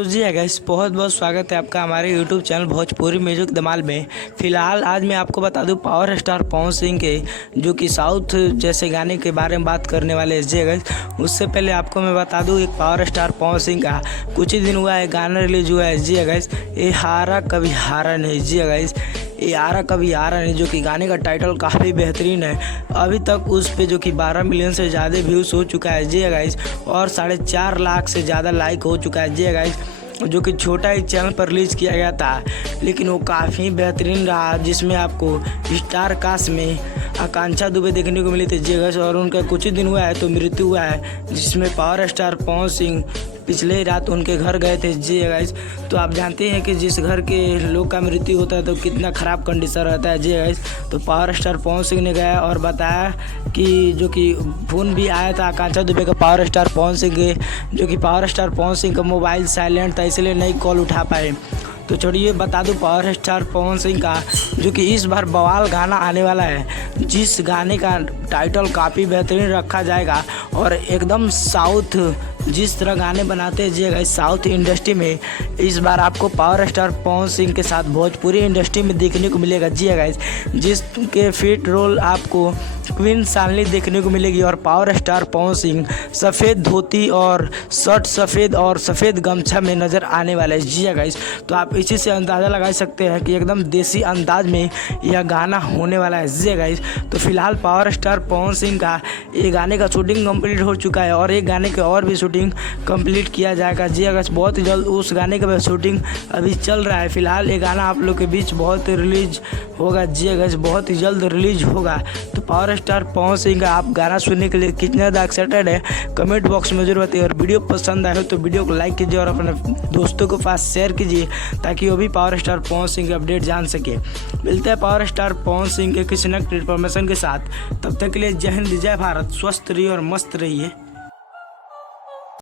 तो जी है गाइस, बहुत बहुत स्वागत है आपका हमारे YouTube चैनल भोजपुरी म्यूजिक धमाल में। फ़िलहाल आज मैं आपको बता दूं पावर स्टार पवन सिंह के जो कि साउथ जैसे गाने के बारे में बात करने वाले हैं। जी गाइस, उससे पहले आपको मैं बता दूं एक पावर स्टार पवन सिंह का कुछ ही दिन हुआ है गाना रिलीज हुआ है। जी गाइस, ये हारा कभी हारा नहीं। जी गाइस, ये आरा कभी आरा नहीं, जो कि गाने का टाइटल काफ़ी बेहतरीन है। अभी तक उस पे जो कि 12 मिलियन से ज़्यादा व्यूज़ हो चुका है। जी गाइस, और 4.5 लाख से ज़्यादा लाइक हो चुका है। जी गाइस, जो कि छोटा ही चैनल पर रिलीज़ किया गया था, लेकिन वो काफ़ी बेहतरीन रहा, जिसमें आपको स्टार कास्ट में आकांक्षा दुबे देखने को मिली थी। जी गाइस, और उनका कुछ ही दिन हुआ है तो मृत्यु हुआ है, जिसमें पावर स्टार पवन सिंह पिछले रात उनके घर गए थे। जी गाइस, तो आप जानते हैं कि जिस घर के लोग का मृत्यु होता है तो कितना ख़राब कंडीशन रहता है। जी गाइस, तो पावर स्टार पवन सिंह ने गया और बताया कि जो कि फ़ोन भी आया था आकांक्षा दुबे का पावर स्टार पवन सिंह के, जो कि पावर स्टार पवन सिंह का मोबाइल साइलेंट था, इसलिए नहीं कॉल उठा पाए। तो चलिए बता दूं पावर स्टार पवन सिंह का जो कि इस बार बवाल गाना आने वाला है, जिस गाने का टाइटल काफ़ी बेहतरीन रखा जाएगा और एकदम साउथ जिस तरह गाने बनाते हैं। जी गाइस, साउथ इंडस्ट्री में इस बार आपको पावर स्टार पवन सिंह के साथ भोजपुरी इंडस्ट्री में देखने को मिलेगा। जी गाइस, जिसके फिट रोल आपको क्वीन शालिनी देखने को मिलेगी और पावर स्टार पवन सिंह सफ़ेद धोती और शर्ट सफ़ेद और सफ़ेद गमछा में नज़र आने वाला है। जी गाइस, तो आप इसी से अंदाज़ा लगा सकते हैं कि एकदम देसी अंदाज में यह गाना होने वाला है। जी गाइस, तो फिलहाल पावर स्टार पवन सिंह का ये गाने का शूटिंग कंप्लीट हो चुका है और एक गाने के और भी शूटिंग कंप्लीट किया जाएगा। जी गाइस, बहुत ही जल्द उस गाने का शूटिंग अभी चल रहा है। फिलहाल ये गाना आप लोग के बीच बहुत रिलीज होगा। जी गाइस, बहुत ही जल्द रिलीज होगा। तो पावर स्टार पवन सिंह का आप गाना सुनने के लिए कितने ज़्यादा एक्साइटेड है कमेंट बॉक्स में जरूर बताइए। और वीडियो पसंद आए हो तो वीडियो को लाइक कीजिए और अपने दोस्तों के पास शेयर कीजिए, ताकि वो भी पावर स्टार पवन सिंह के अपडेट जान सके। मिलते हैं पावर स्टार पवन सिंह के किसी न इन्फॉर्मेशन के साथ। तब तक के लिए जय हिंद, जय भारत, स्वस्थ रहिए और मस्त रहिए।